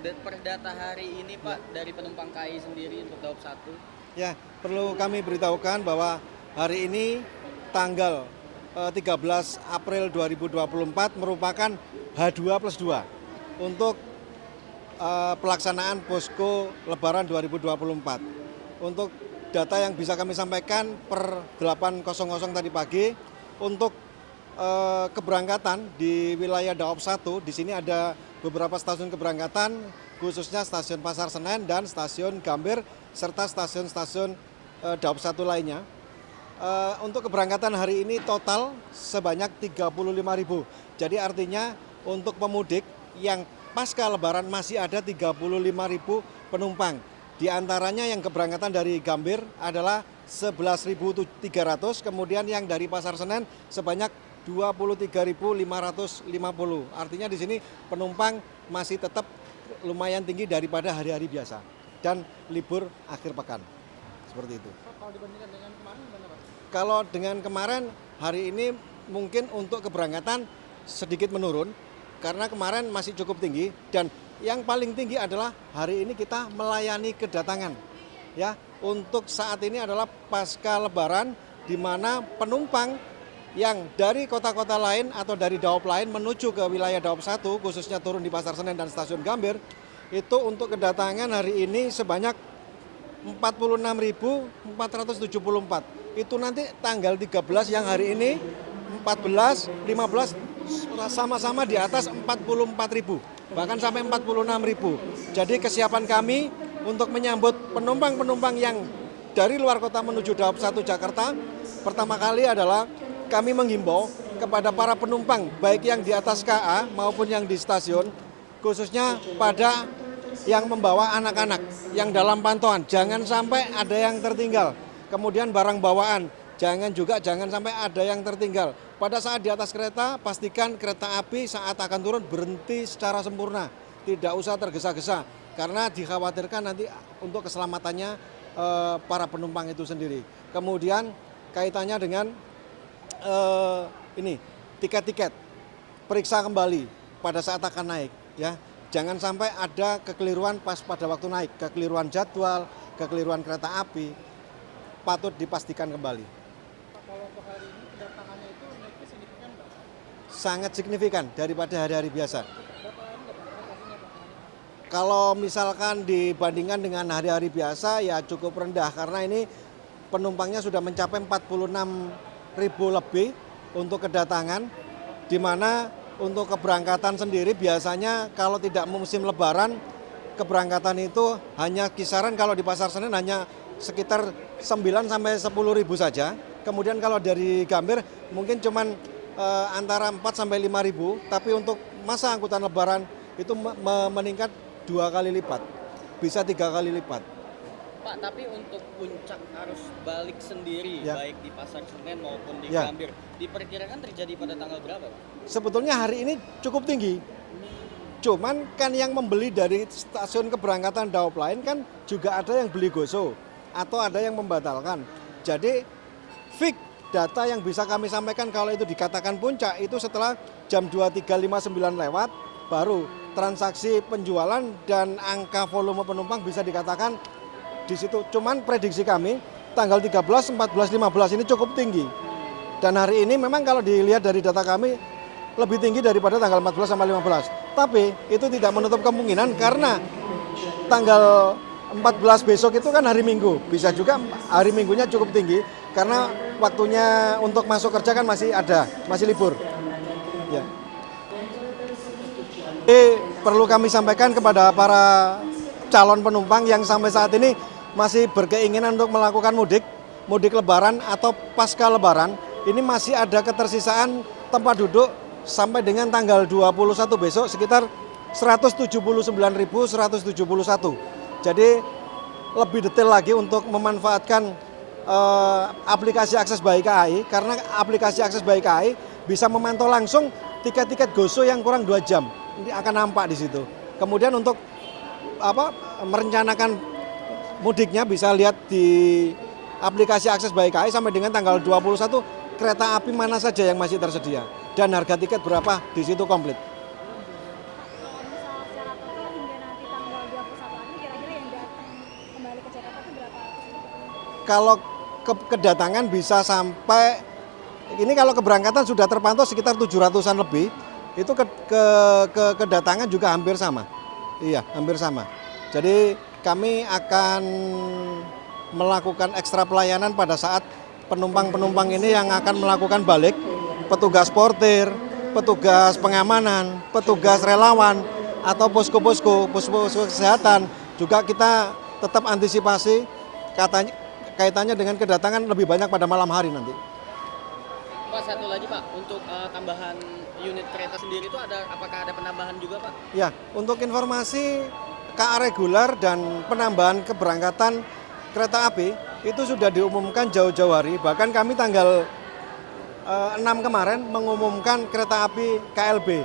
per data hari ini Pak dari penumpang KAI sendiri untuk Daop 1? Ya, perlu kami beritahukan bahwa hari ini tanggal 13 April 2024 merupakan H2+2 untuk pelaksanaan posko Lebaran 2024. Untuk data yang bisa kami sampaikan per 8.00 tadi pagi, untuk keberangkatan di wilayah Daop 1, di sini ada beberapa stasiun keberangkatan, khususnya stasiun Pasar Senen dan stasiun Gambir, serta stasiun-stasiun Daop 1 lainnya. Untuk keberangkatan hari ini total sebanyak 35.000. Jadi artinya untuk pemudik yang pasca Lebaran masih ada 35.000 penumpang. Di antaranya yang keberangkatan dari Gambir adalah 11.300, kemudian yang dari Pasar Senen sebanyak 23.550. Artinya di sini penumpang masih tetap lumayan tinggi daripada hari-hari biasa dan libur akhir pekan. Seperti itu. Kalau dibandingkan dengan kemarin gimana Pak? Kalau dengan kemarin, hari ini mungkin untuk keberangkatan sedikit menurun karena kemarin masih cukup tinggi, dan yang paling tinggi adalah hari ini kita melayani kedatangan. Ya, untuk saat ini adalah pasca Lebaran, di mana penumpang yang dari kota-kota lain atau dari Daop lain menuju ke wilayah Daop 1, khususnya turun di Pasar Senen dan Stasiun Gambir, itu untuk kedatangan hari ini sebanyak 46.474. Itu nanti tanggal 13 yang hari ini 14, 15 sama-sama di atas 44.000, bahkan sampai 46.000. Jadi kesiapan kami untuk menyambut penumpang-penumpang yang dari luar kota menuju Daop 1 Jakarta, pertama kali adalah kami menghimbau kepada para penumpang baik yang di atas KA maupun yang di stasiun, khususnya pada yang membawa anak-anak yang dalam pantauan, jangan sampai ada yang tertinggal. Kemudian barang bawaan, jangan sampai ada yang tertinggal. Pada saat di atas kereta, pastikan kereta api saat akan turun berhenti secara sempurna, tidak usah tergesa-gesa, karena dikhawatirkan nanti untuk keselamatannya para penumpang itu sendiri. Kemudian kaitannya dengan tiket-tiket, periksa kembali pada saat akan naik, ya. Jangan sampai ada kekeliruan pas pada waktu naik, kekeliruan jadwal, kekeliruan kereta api, patut dipastikan kembali. Pak, kalau untuk hari ini kedatangannya itu naiknya signifikan Pak? Sangat signifikan daripada hari-hari biasa. Berapa ini Pak persentasinya Pak? Kalau misalkan dibandingkan dengan hari-hari biasa ya cukup rendah, karena ini penumpangnya sudah mencapai 46.000 lebih untuk kedatangan, di mana untuk keberangkatan sendiri biasanya kalau tidak musim Lebaran, keberangkatan itu hanya kisaran kalau di Pasar Senen hanya sekitar 9 sampai 10.000 saja. Kemudian kalau dari Gambir mungkin cuman antara 4 sampai 5.000, tapi untuk masa angkutan Lebaran itu meningkat 2 kali lipat, bisa 3 kali lipat. Pak, tapi untuk puncak arus balik sendiri, Ya. baik di Pasar Senen maupun di Ya. Gambir, diperkirakan terjadi pada tanggal berapa Pak? Sebetulnya hari ini cukup tinggi. Cuman kan yang membeli dari stasiun keberangkatan Daop lain kan juga ada yang beli goso atau ada yang membatalkan. Jadi fix data yang bisa kami sampaikan kalau itu dikatakan puncak itu setelah jam 23.59 lewat, baru transaksi penjualan dan angka volume penumpang bisa dikatakan di situ. Cuman prediksi kami tanggal 13, 14, 15 ini cukup tinggi. Dan hari ini memang kalau dilihat dari data kami lebih tinggi daripada tanggal 14 sampai 15. Tapi itu tidak menutup kemungkinan karena tanggal 14 besok itu kan hari Minggu. Bisa juga hari Minggunya cukup tinggi karena waktunya untuk masuk kerja kan masih ada, masih libur. Ya. Jadi perlu kami sampaikan kepada para calon penumpang yang sampai saat ini masih berkeinginan untuk melakukan mudik Lebaran atau pasca Lebaran, ini masih ada ketersisaan tempat duduk sampai dengan tanggal 21 besok sekitar 179.171. Jadi lebih detail lagi untuk memanfaatkan aplikasi Akses Baik KAI, karena aplikasi Akses Baik KAI bisa memantau langsung tiket-tiket GoSo yang kurang 2 jam. Ini akan nampak di situ. Kemudian untuk merencanakan mudiknya bisa lihat di aplikasi Akses Baik KAI sampai dengan tanggal 21 kereta api mana saja yang masih tersedia dan harga tiket berapa di situ komplit. Kalau misal secara total hingga nanti kalau kedatangan bisa sampai, ini kalau keberangkatan sudah terpantau sekitar 700-an lebih, itu kedatangan juga hampir sama. Iya, hampir sama. Jadi kami akan melakukan ekstra pelayanan pada saat penumpang-penumpang ini yang akan melakukan balik, petugas portir, petugas pengamanan, petugas relawan, atau posko-posko kesehatan, juga kita tetap antisipasi kaitannya dengan kedatangan lebih banyak pada malam hari nanti. Pak, satu lagi Pak, untuk tambahan unit kereta sendiri itu apakah ada penambahan juga Pak? Ya, untuk informasi KA reguler dan penambahan keberangkatan kereta api itu sudah diumumkan jauh-jauh hari. Bahkan kami tanggal 6 kemarin mengumumkan kereta api KLB.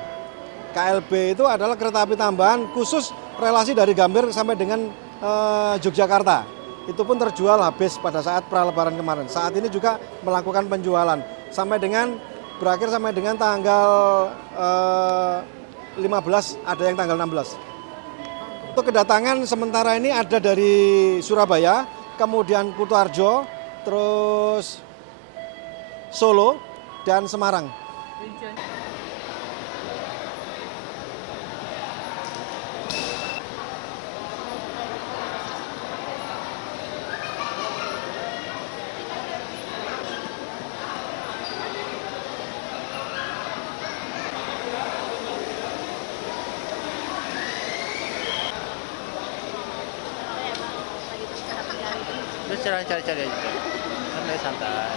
KLB itu adalah kereta api tambahan khusus relasi dari Gambir sampai dengan Yogyakarta. Itu pun terjual habis pada saat pralebaran kemarin. Saat ini juga melakukan penjualan berakhir sampai dengan tanggal 15, ada yang tanggal 16. Untuk kedatangan sementara ini ada dari Surabaya, kemudian Kutoarjo, terus Solo dan Semarang. Terus cari-cari aja. Santai-santai.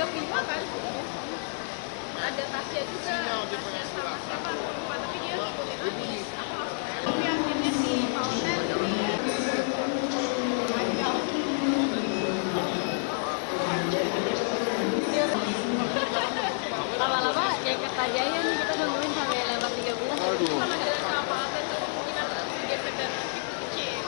Jam 5 kan? Ada Tasya juga. Tasya sama siapa aku lupa, tapi dia ngikutin habis. Tapi akhirnya si Paulsen lama-lama kayak Kertajaya nih, kita nungguin sampai lewat 30. Sama jalan sama Paulsen tuh kemungkinan geser dan kecil.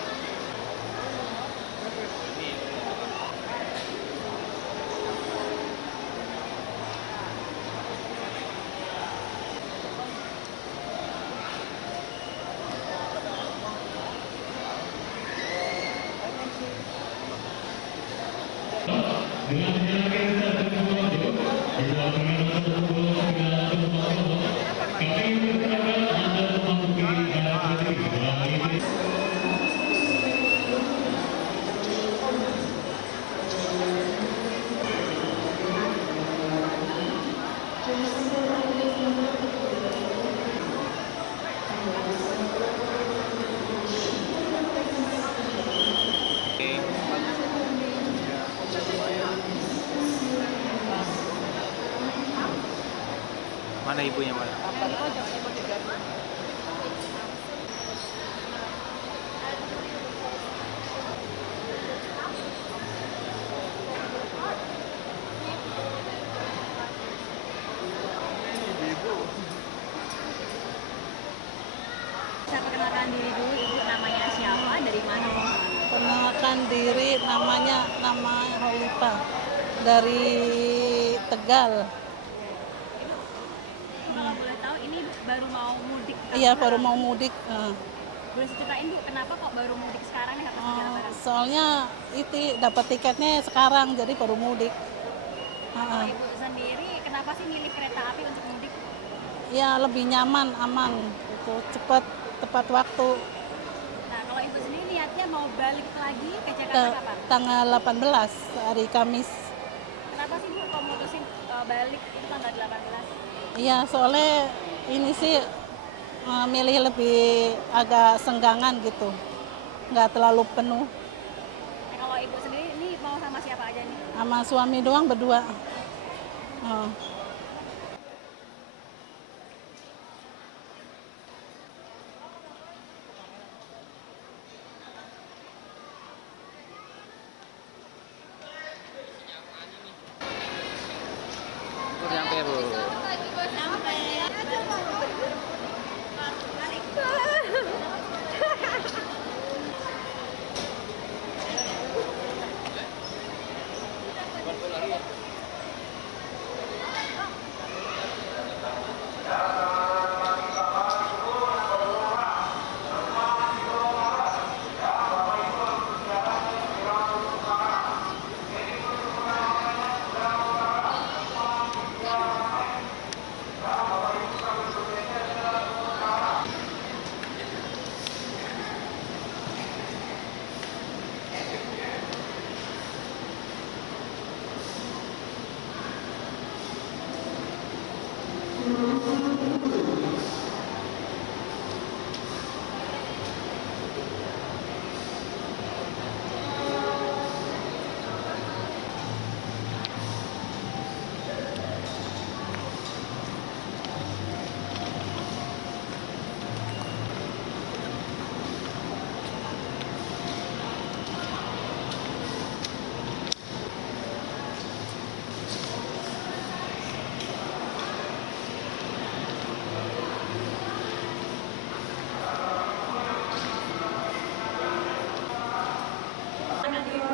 Mana ibunya mana? Bisa perkenalkan diri dulu, Ibu namanya siapa, dari mana? Perkenalkan diri, nama Holifa dari Tegal. Kalau boleh tahu ini baru mau mudik? Iya, baru mau mudik. Boleh ceritain Bu, kenapa kok baru mudik sekarang nih pas lagi Lebaran? Soalnya itu dapat tiketnya sekarang, jadi baru mudik. Kalau Ibu sendiri, kenapa sih milih kereta api untuk mudik? Ya lebih nyaman, aman, gitu, cepat, tepat waktu. Nah, kalau Ibu sendiri niatnya mau balik lagi ke Jakarta Ke kapan? tanggal 18 hari Kamis. Kenapa sih Bu kok mutusin balik itu tanggal 18? Iya, soalnya ini sih milih lebih agak senggangan gitu, nggak terlalu penuh. Nah, kalau Ibu sendiri ini mau sama siapa aja nih? Sama suami doang berdua. Oh. Udah nyampe Bu.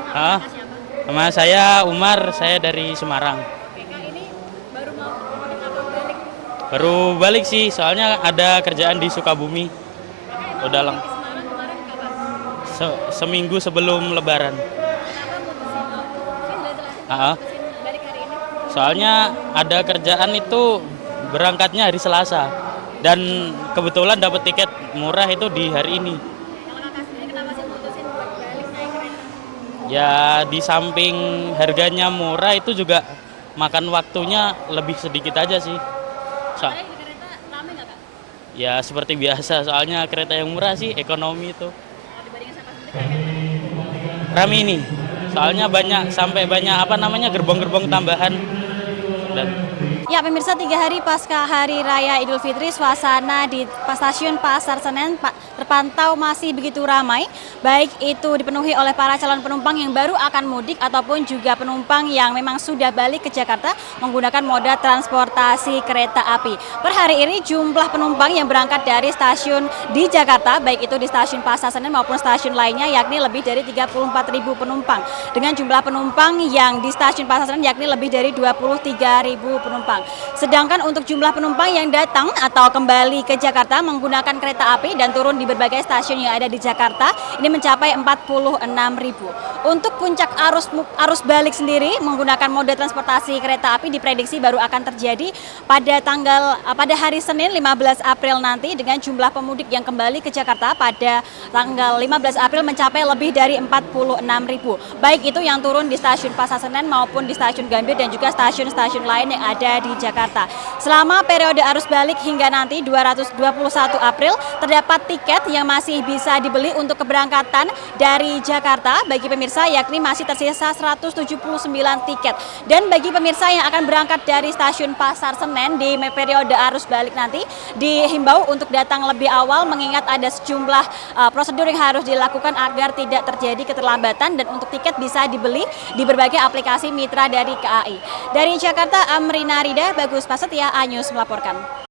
Ah, nama saya Umar, saya dari Semarang. Oke, Kak, ini baru mau mudik apa balik? Baru balik sih, soalnya ada kerjaan di Sukabumi. Udah lang. Di Semarang kemarin kapan? Seminggu sebelum Lebaran. Kenapa mutusin? Mungkin boleh jelasin Ah, mutusin balik hari ini? soalnya ada kerjaan itu berangkatnya hari Selasa dan kebetulan dapat tiket murah itu di hari ini. Kalau Kakak sendiri kenapa sih mutusin buat balik naik kereta? Ya di samping harganya murah itu juga makan waktunya lebih sedikit aja sih. So- Soalnya di kereta rame nggak Kak? ya seperti biasa, soalnya kereta yang murah sih ekonomi itu. Kalau dibandingin sama sendiri kayak Rame ini. Soalnya sampai banyak gerbong-gerbong tambahan. Dan Ya pemirsa, 3 hari pasca Hari Raya Idul Fitri, suasana di stasiun Pasar Senen terpantau masih begitu ramai, baik itu dipenuhi oleh para calon penumpang yang baru akan mudik ataupun juga penumpang yang memang sudah balik ke Jakarta menggunakan moda transportasi kereta api. Per hari ini jumlah penumpang yang berangkat dari stasiun di Jakarta, baik itu di stasiun Pasar Senen maupun stasiun lainnya, yakni lebih dari 34.000 penumpang. Dengan jumlah penumpang yang di stasiun Pasar Senen yakni lebih dari 23.000 penumpang. Sedangkan untuk jumlah penumpang yang datang atau kembali ke Jakarta menggunakan kereta api dan turun di berbagai stasiun yang ada di Jakarta ini mencapai 46.000. Untuk puncak arus balik sendiri menggunakan moda transportasi kereta api diprediksi baru akan terjadi pada hari Senin 15 April nanti, dengan jumlah pemudik yang kembali ke Jakarta pada tanggal 15 April mencapai lebih dari 46.000. Baik itu yang turun di stasiun Pasar Senen maupun di stasiun Gambir dan juga stasiun-stasiun lain yang ada di Jakarta. Selama periode arus balik hingga nanti 21 April terdapat tiket yang masih bisa dibeli untuk keberangkatan dari Jakarta bagi pemirsa, yakni masih tersisa 179 tiket. Dan bagi pemirsa yang akan berangkat dari stasiun Pasar Senen di periode arus balik nanti dihimbau untuk datang lebih awal mengingat ada sejumlah prosedur yang harus dilakukan agar tidak terjadi keterlambatan, dan untuk tiket bisa dibeli di berbagai aplikasi mitra dari KAI. Dari Jakarta, Amrina Rida, Bagus Prasetya, A News melaporkan.